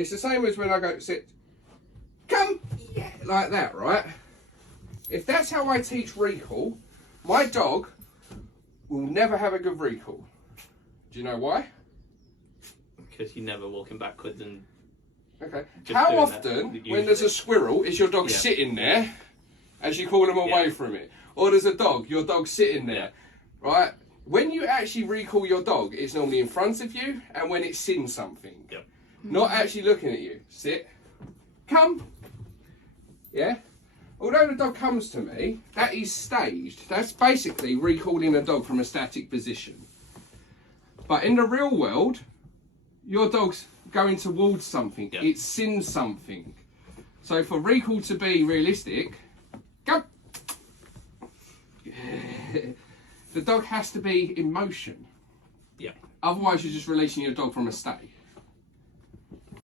It's the same as when I go sit, come, yeah, like that, right? If that's how I teach recall, my dog will never have a good recall. Do you know why? Because you're never walking backwards and... Okay. Just How doing often, that, when there's a usually. squirrel, is your dog sitting there as you call them away from it? Or there's a dog, your dog's sitting there, right? When you actually recall your dog, it's normally in front of you and when it's seen something. Yep. Not actually looking at you. Sit. Come. Yeah? Although the dog comes to me, that is staged. That's basically recalling a dog from a static position. But in the real world, your dog's going towards something. Yep. It's seen something. So for recall to be realistic, go. The dog has to be in motion. Yeah. Otherwise, you're just releasing your dog from a stay.